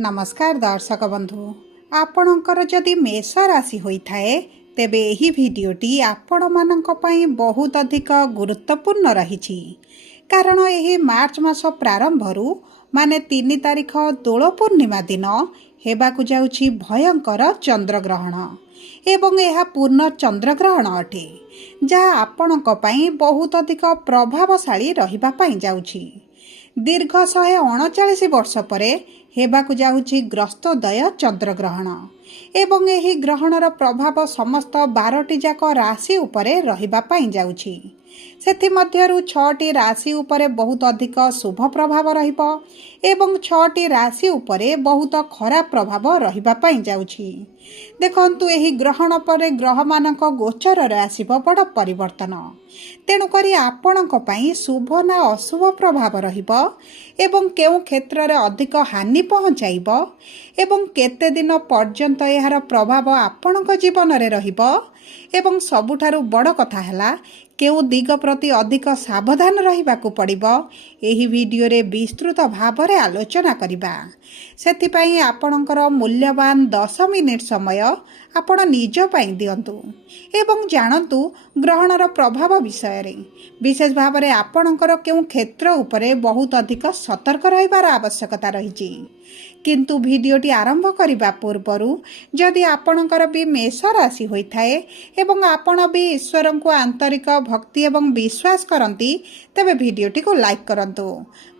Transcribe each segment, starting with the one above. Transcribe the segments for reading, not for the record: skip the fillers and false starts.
नमस्कार दर्शक बंधु आपणकर जदि मेष राशि होता है तेबे यही भिडटी आपण मानक पई बहुत अधिक गुरुत्वपूर्ण रही कारण यही मार्च मास प्रारंभरू माने 3 तारिख दोल पूर्णिमा दिन हेबाकु जाउछि भयंकर चंद्रग्रहण एवं यह पूर्ण चंद्रग्रहण अटे जहाँ आपणक पई बहुत अधिक प्रभावशाली रहिबा पई जाउछि। दीर्घ 139 वर्ष परे हेबाकु जाउछि ग्रस्तोदय चंद्रग्रहण एवं यही ग्रहणर प्रभाव समस्त 12टी जाक राशि उपरे रहिबा पई जाउछि। सेथिमध्यरु 6टी राशि उपरे बहुत अधिक शुभ प्रभाव रहिबो एवं 6टी राशि उपरे बहुत खराब प्रभाव रहिबा पई जाउछि। देखंतु एही ग्रहण परे ग्रह मानक गोचर रे आसीबो बड़ परिवर्तन तेणु करी आपणक पई शुभ ना अशुभ प्रभाव रहिबो एवं केउ क्षेत्र रे अधिक हानि पहुंचाइबो एवं केते दिन पर्यंत एहार प्रभाव आपणक जीवन रे रहिबो एवं सबुठारु बड़ कथा हला केउ दिग प्रति अधिक सावधान रहिबाकु पड़िबो एही वीडियो रे विस्तृत भाव रे आलोचना करिबा। सेथिपई आपणकर मूल्यवान 10 मिनिट समय आपण निज पई दियंतु एवं जानतु ग्रहणर प्रभाव विषय रे विशेष भाव रे आपणकर केउ क्षेत्र उपरे बहुत अधिक सतर्क रहिबार आवश्यकता रहिछि। किंतु भिडियोटी आरंभ करिबा पूर्वरु जदि आपणकर भी मेष राशि होइथाए एवं आपण भी ईश्वर को आंतरिक भक्ति एवं विश्वास करंती तबे भिडियोटी को लाइक करंतु।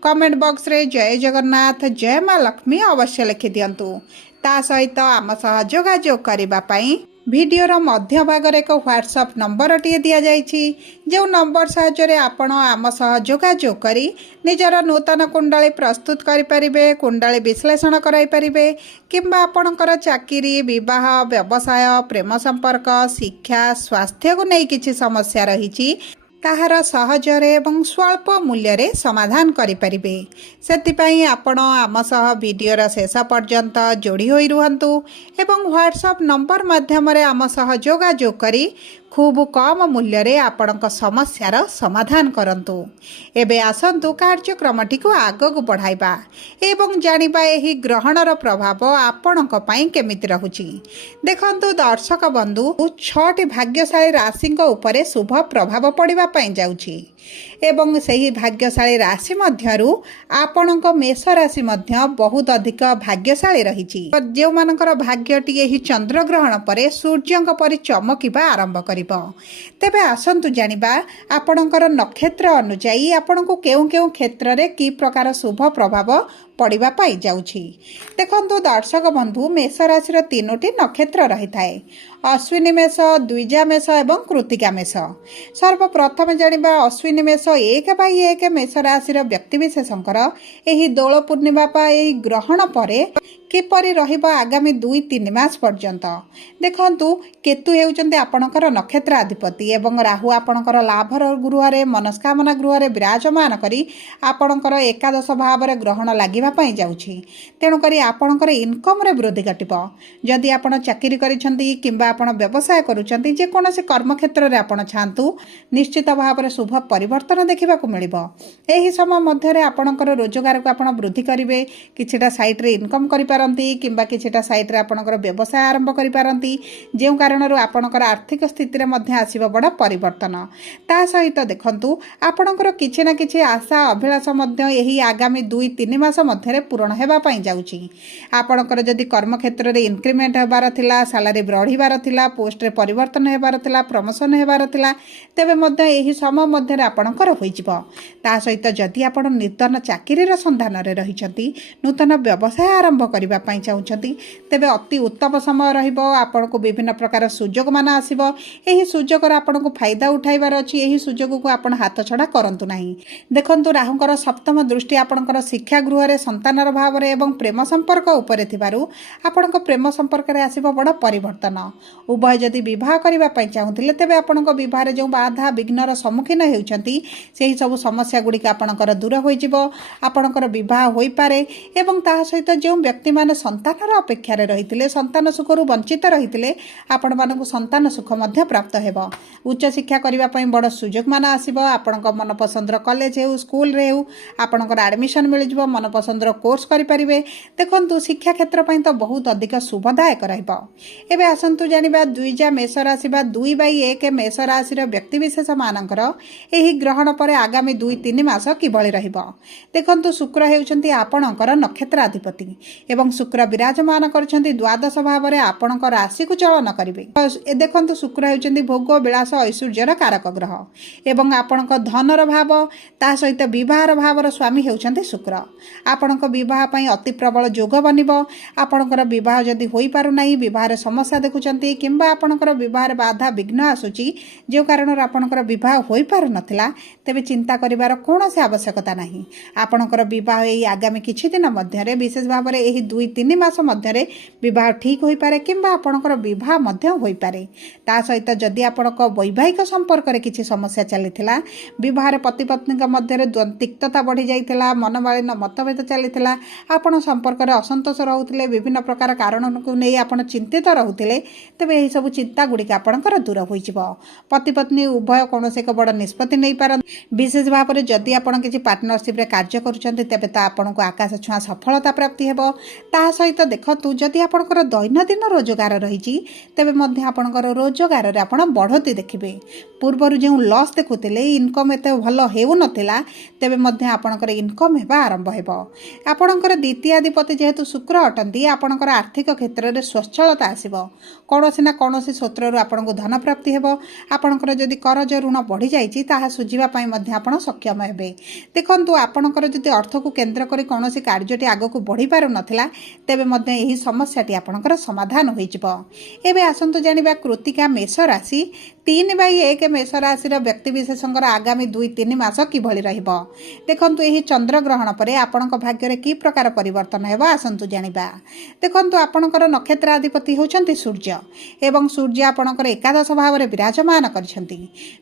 कमेंट बॉक्स रे जय जगन्नाथ जय मां लक्ष्मी अवश्य लिखि दियंतु। ता सहित आम सह जोगाजोग करिबा पई भिडियोर मध्य भागर एक व्हाट्सएप नंबर टी दिया जाइछि जो नंबर साहाय्य आपण आम सह जोगाजोग करी निजर नूतन कुंडली प्रस्तुत करि परिबे कुंडली विश्लेषण कराई परिबे किंबा आपणकर चाकरी विवाह व्यवसाय प्रेम संपर्क शिक्षा स्वास्थ्य को नहीं किछि समस्या रहिछि ताहार सहजरे एवं स्वल्प मूल्य रे समाधान करि परिबे। सेतिपई आपण आम सह वीडियोर शेष पर्यंत जोड़ी होई रुहंतु एवं व्हाट्सएप नंबर माध्यम रे आम सह जोगाजोग करी खूब कम मूल्य रे आपणक समस्यार समाधान करंतु। एबे आसंतु कार्यक्रमटी को आगक बढ़ाइबा एवं जानिबा एही ग्रहणर प्रभाव आपणक पई केमिति रहुछि। देखंतु दर्शक बंधु 6टी भाग्यशाली राशिंक उपरे शुभ प्रभाव पड़िबा पई जाउछि एवं सही भाग्यशाली राशि मध्यरु आपणक मेष राशि मध्य बहुत अधिक भाग्यशाली रहिछि। जो मानकर भाग्यटी एही चंद्रग्रहण परे सूर्यंक परि चमकिबा आरंभ करिबो। तेबे आसंतु जानिबा आपणकर नक्षत्र अनुसार आपणको केउ केउ क्षेत्र रे की प्रकार शुभ प्रभाव पड़िबा पाई जाउछि। देखंतु दर्शक बंधु मेष राशि रो 3टी नक्षत्र रहिथाए अश्विनी मेष द्विजा मेष एवं कृतिका मेष। सर्वप्रथम जानिबा अश्विनी मेष 1/1 मेष राशि रो व्यक्ति विशेषंकर एही दोल पूर्णिमा पा एही ग्रहण परे किपरि रहिबा आगामी 2-3 मास पर्यंत। देखंतु केतु हेउचंते आपणकर नक्षत्र अधिपति एवं राहु आपणकर लाभर गृह रे मनस्कामना गृह रे विराजमान करी आपणकर एकादश भाव रे ग्रहण लागिबा पई जाउछि। तेणु करी आपणकर इनकम रे वृद्धि घटिबो। जदि आपण चाकरी करिसंती किंबा आपण व्यवसाय करूचंती जे कोनोसी कर्म क्षेत्र रे आपण छांतु निश्चित भाव रे शुभ परिवर्तन देखिबा को मिलिबो। एही समय मध्य रे आपणकर रोजगार को आपण वृद्धि करिवे किछटा साइट रे इनकम करि पारंती किंबा किछटा साइट रे आपणकर व्यवसाय आरंभ करि पारंती जे कारणरू आपणकर आर्थिक स्थिति रे मध्य आसीबो बड़ परिवर्तन। ता सहित देखंतु आपणकर किछि ना किछि आशा अभिलाषा मध्य एही आगामी 2-3 मास मध्य रे पूर्ण हेबा पई जाउछि। आपणकर जदि कर्म क्षेत्र रे इंक्रीमेंट हेबार थिला सैलरी बढ़िबार थिला पोस्ट रे परिवर्तन हेबार थिला प्रमोशन हेबार थिला तेबे मध्य एही समय मध्य रे आपणकर होइजिबो। ता सहित जदि आपण नूतन चाकरी रो संधान रे रहिचंती नूतन व्यवसाय आरंभ करिबा पई चाहुचंती तेबे अति उत्तम समय रहिबो। आपनको विभिन्न प्रकार सुजोग मान आसीबो। एही सुजोग रा आपनको फायदा उठाइबार अछि। एही सुजोग को आपण हाथ छडा करंतु नाही। देखंतु राहुंकर सप्तम दृष्टि आपणकर शिक्षा गृह रे संतानर भाव रे एवं प्रेम संपर्क उपरे थिबारु आपणको प्रेम संपर्क रे आसीबो बड़ परिवर्तन। उभय जदि विवाह करिबा पई चाहुथिले तेबे आपणको विवाह रे जो बाधा विघ्नर सम्मुखीन हेउचंती सेही सब समस्या गुडी आपणकर दूर होई जिवो। आपणकर विवाह होई पारे एवं ता सहित जो व्यक्ति माने संतानर अपेक्षा रे रहिथिले संतान सुखरु वंचित रहिथिले आपण मानकु संतान सुख मध्य प्राप्त हेबो। उच्च शिक्षा करिबा पई बड़ सुजोग मान आसीबो। आपणको मन पसंदर कॉलेज हेउ स्कूल रे हेउ आपणकर एडमिशन मिल जिवो। मन पसंदर कोर्स करेंगे। देखो शिक्षा क्षेत्र पर तो बहुत अधिक शुभदायक रही। आसतु जाना द्विजा मेष राशि 2/1 मेष राशि व्यक्तिशेष मानकर यही ग्रहण पर आगामी 2-3 मास किभଳି रहिब। देखंतु शुक्र हेउचंती आपणकर नक्षत्राधिपति एवं शुक्र विराजमान करछंती द्वादश भाव में आपणक राशि को चलन करिवे। देखंतु शुक्र हेउचंती भोग विलास ऐश्वर्यर कारक ग्रह एवं आपणक धनर भाव ता सहित विवाहर भावर स्वामी हेउचंती शुक्र। आपणक विवाह पई अति प्रबल योग बनिबो। आपणकर विवाह जदि होई पारु नाही, विवाह समस्या देखुचंती किंबा आपणकर विवाह बाधा विघ्न आसुची जो कारण आपणकर विवाह होई पारु नथिला, तेबे चिंता करिवार कोनोसी आवश्यकता नाही। आपणकर विवाह एई आगामी किछि दिन मध्यरे विशेष भाव में एही 2-3 मास मध्यरे विवाह ठीक होई पारे किंबा आपणकर विवाह मध्य होई पारे। ता सहित जदि आपणक वैवाहिक संपर्क रे किछि समस्या चलीथिला, विवाह पति पत्नी मध्यरे तिक्तता बढ़ी जाइथिला, मनमालिन्य मतभेद चलीथिला, आपण संपर्क रे असंतोष रहुथिले, विभिन्न प्रकार कारण को नै आपण चिंतित रहुथिले, तेबे एही सब चिंता गुडी आपणकर दूर होई जिवो। पति पत्नी उभय कोनोसे एक बड़ निष्पत्ति नै पारन। विशेष भाव में जदि आपण किछि पार्टनरशिप रे कार्य करूछन्ते तेबे ता आपणको आकाश छुआ सफलता प्राप्ति हेबो। ता सहित देखतु जदि आपणकर दैनंदिन रोजगार रहिछि तेबे मध्ये आपणकर रोजगार रे आपण बढ़ती देखिबे। पूर्वर जो लॉस देखुथिले, इनकम एते भलो हेउ नथिला, तेबे मध्ये आपणकर इनकम हेबा आरंभ हेबो। आपणकर द्वितीयाधिपति जेहेतु शुक्र अटंती, आपणकर आर्थिक क्षेत्र में स्वच्छलता आसिबो। कोनोसी ना कोनोसी सूत्ररु आपणको धन प्राप्ति हेबो। आपणकर जदि करज ऋण बढ़ी जाइछि ताहा सुझिबा पई मध्ये आपण सक्षम हेबे। देखंतु आपणकर जदि अर्थ को केंद्र करी कोनोसी कार्यटी आगको बढ़ी पारु नथिला, तेबे मध्ये एही समस्याटी आपणकर समाधान होई जिवो। एबे आसंतु जानिबा कृतिका मेष राशि 3/1 मेष राशि व्यक्तिशेषंकर आगामी 2-3 मास किभଳି रहिबो। देखंतु एही चंद्र ग्रहण परे आपणक भाग्य रे की प्रकार परिवर्तन हेबो आसंतु जानिबा। देखंतु आपणकर नक्षत्राधिपति होचंती सूर्य एवं सूर्य आपणकर एकादश भाव में विराजमान करछंती।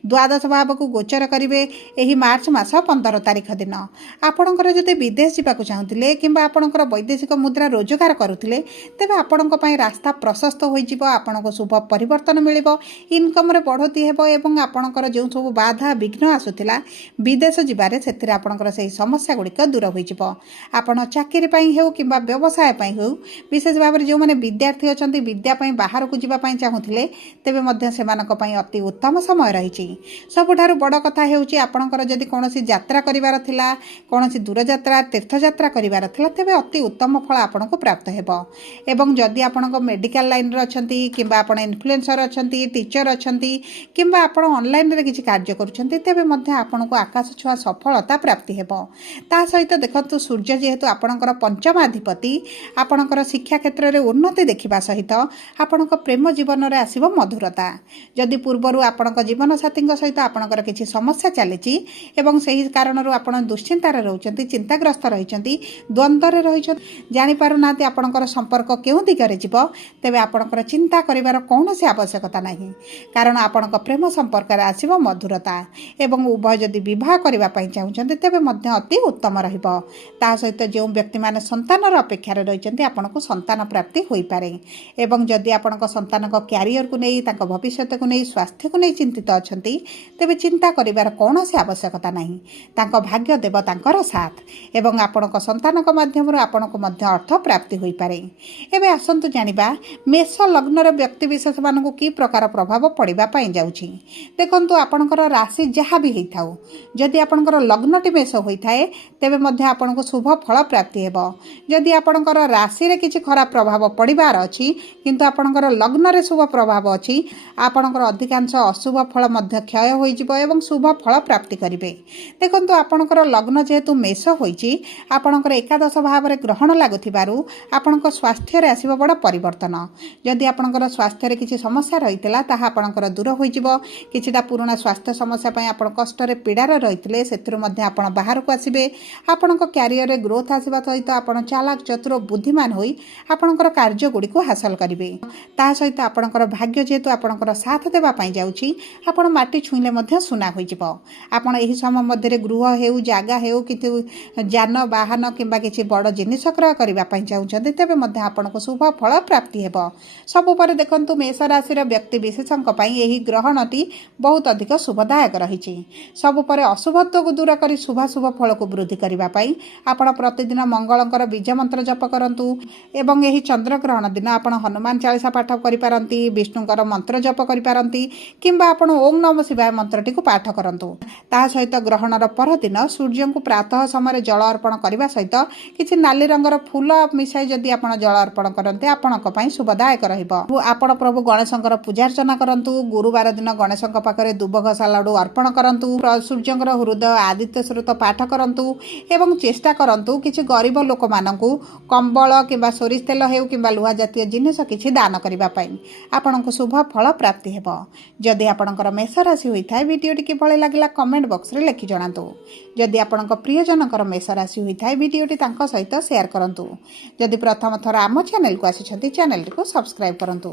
द्वादश भाव को गोचर करिवे एही मार्च मास 15 तारिख दिन। आपणकर जदि विदेश जावाक चाहुथिले किंबा आपणकर वैदेशिक मुद्रा रोजगार करुथिले, तेबे आपणक पई रास्ता प्रशस्त होई जिवो। आपणको शुभ परिवर्तन मिलिबो, इनकम रे बढ़ती हेबो एवं आपणकर जो सब बाधा विघ्न आसुथिला विदेश जिबारे सेथिरे आपणकर सेही समस्या गुड़िक दूर होई जिवो। आपण चाकरी पई हेउ किंबा व्यवसाय पई हेउ, विशेष भाव में जो माने विद्यार्थी अछंती विद्या पई बाहर को जिबा पई चाहुथिले, तेबे मध्य सेमानक पई अति उत्तम समय रहिछि। सबुठारु बड़ कथा हेउछि आपणकर जदि कोनोसी यात्रा करिवार थिला, कोनोसी दूर यात्रा तीर्थ यात्रा करिवार थिला, तेबे अति उत्तम फल आपणको प्राप्त हेबो। एवं जदि आपणको मेडिकल लाइन रे अछंती किंबा आपण इन्फ्लुएंसर अछंती, टीचर अछंती किंबा आपण ऑनलाइन रे किछि कार्य करूछंती, तेबे मध्य आपणको आकाश छुआ सफलता प्राप्ति हेबो। ता सहित देखंतु सूर्य जेहेतु आपणकर पंचमाधिपति, आपणकर शिक्षा क्षेत्र में उन्नति देखिबा सहित आपणक प्रेम जीवन रे आसीबो मधुरता। जदि पूर्वरु आपणक जीवन साथी सहित आपणकर किछि समस्या चलीछि एवं सही कारणरु आपण दुश्चिंतार रहउछंती, चिंताग्रस्त रहिछंती, द्वंद्वरे रहिछंती, जानि पारुनांती आपणकर संपर्क केउ दिगरे जिवो, तेबे आपणकर चिंता करिवार कोनोसी आवश्यकता नाही। कारण आपणक प्रेम संपर्क रे आसीबो मधुरता एवं उभय जदि विवाह करबा पई चाहुछंती तेबे मध्य अति उत्तम रहिबो। ता सहित जो व्यक्ति माने संतानर अपेक्षा रे रहिछंती आपणको संतान प्राप्ति होई पारे। एवं जदि आपणक संतानक क्यारियर को नै, तांको भविष्यत को नै, स्वास्थ्य को नै चिंतित अछंती, तेबे चिंता करिवार कोनोसी आवश्यकता नाही। तांको भाग्य देव तांकर साथ एवं आपणक संतानक माध्यम रे आपणको मध्य अर्थ प्राप्ति होई पारे। एबे आसंतु जानिबा मेष लग्नर व्यक्ति विशेष मानकु की प्रकार प्रभाव पड़िबा पई जाउछि। देखंतु आपणकर राशि जहाँ भी होइथाउ, जदि आपणकर लग्नटी मेष होइथाए, तेबे मध्य आपणको शुभ फल प्राप्ति हेबो। जदि आपणकर राशि रे किछि खराब प्रभाव पड़िबार अछि किंतु आपणकर लग्न रे शुभ प्रभाव अछि, आपणकर अधिकांश अशुभ फल मध्य क्षय होई जिवो एवं शुभ फल प्राप्ति करिवे। देखंतु आपणकर लग्न जेहेतु मेष होइछि, आपणकर एकादश भाव में ग्रहण लागुथिबारु आपणको स्वास्थ्य रे आसीबो बड़ परिवर्तन। जदि आपणकर स्वास्थ्य रे किछि समस्या रहितला ताहा आपणकर दूर होई जिवो। किछिटा पुराना स्वास्थ्य समस्या पई आपण कष्ट रे पीड़ार रहितले सेथिरु मध्य आपण बाहर को आसीबे। आपणको क्यारियर रे ग्रोथ आसीबा सहित आपण चालाक चतुर बुद्धिमान होई आपणकर कार्य गुडी को हासिल करिवे। ता सहित आपणकर भाग्य जेहेतु आपणकर साथ देबा पई जाउछि, आपण माटी छुइले मध्य सुना होई जिवो। आपण एही समय मध्य रे गृह हेउ, जागा हेउ, किछु जान वाहन किंबा किछि बड़ जिनिस क्रय करिबा पई चाहुछन्ते, तेबे मध्य आपणको शुभ फल प्राप्ति हेबो। सबु पर देखंतु मेष राशि रे व्यक्ति विशेषंक पई एही ग्रहणटी बहुत अधिक शुभदायक रही। सबु पर अशुभत्व को दूर कर शुभाशुभ फल को वृद्धि करने आप ଆପଣ ପ୍ରତିଦିନ ମଙ୍ଗଳଙ୍କର ବୀଜ ମନ୍ତ୍ର ଜପ କରନ୍ତୁ ଏବଂ ଏହି ଚନ୍ଦ୍ରଗ୍ରହଣ ଦିନ ଆପଣ ହନୁମାନ ଚାଳିଶା ପାଠ କରିପାରନ୍ତି, ବିଷ୍ଣୁଙ୍କର ମନ୍ତ୍ର ଜପ କରିପାରନ୍ତି କିମ୍ବା ଆପଣ ଓಂ ନମ ଶିବାୟ ମନ୍ତ୍ରଟିକୁ ପାଠ କରନ୍ତୁ। ତାହା ସହିତ ଗ୍ରହଣର ପରଦିନ ସୂର୍ଯ୍ୟଙ୍କୁ ପ୍ରାତଃ ସମୟରେ ଜଳ ଅର୍ପଣ କରିବା ସହିତ କିଛି ନାଲି ରଙ୍ଗର ଫୁଲ ମିଶାଇ ଯଦି ଆପଣ ଜଳ ଅର୍ପଣ କରନ୍ତି ଆପଣଙ୍କ ପାଇଁ ଶୁଭଦାୟକ ରହିବ। ଆପଣ ପ୍ରଭୁ ଗଣେଶଙ୍କର ପୂଜାର୍ଚ୍ଚନା କରନ୍ତୁ। ଗୁରୁବାର ଦିନ ଗଣେଶଙ୍କ ପାଖରେ ଦୁବ ଘଷା ଲଡୁ ଅର୍ପଣ କରନ୍ତୁ। ସୂର୍ଯ୍ୟଙ୍କର ହୃଦୟ ଆଦିତ୍ୟ ସ୍ରୋତ ପାଠ କରନ୍ତୁ ଏବଂ ଚେଷ୍ଟା କରନ୍ତୁ କିଛି ଗରିବ ଲୋକମାନଙ୍କୁ କମ୍ବଳ କିମ୍ବା ସୋରିଷ ତେଲ ହେଉ କିମ୍ବା ଲୁହା ଜାତୀୟ ଜିନିଷ କିଛି ଦାନ କରିବା ପାଇଁ। ଆପଣଙ୍କୁ ଶୁଭ ଫଳ ପ୍ରାପ୍ତି ହେବ। ଯଦି ଆପଣଙ୍କର ମେଷ ରାଶି ହୋଇଥାଏ ଭିଡ଼ିଓଟି କିଭଳି ଲାଗିଲା କମେଣ୍ଟ ବକ୍ସରେ ଲେଖି ଜଣାନ୍ତୁ। ଯଦି ଆପଣଙ୍କ ପ୍ରିୟଜନଙ୍କର ମେଷ ରାଶି ହୋଇଥାଏ ଭିଡ଼ିଓଟି ତାଙ୍କ ସହିତ ସେୟାର କରନ୍ତୁ। ଯଦି ପ୍ରଥମ ଥର ଆମ ଚ୍ୟାନେଲକୁ ଆସିଛନ୍ତି ଚ୍ୟାନେଲଟିକୁ ସବସ୍କ୍ରାଇବ୍ କରନ୍ତୁ।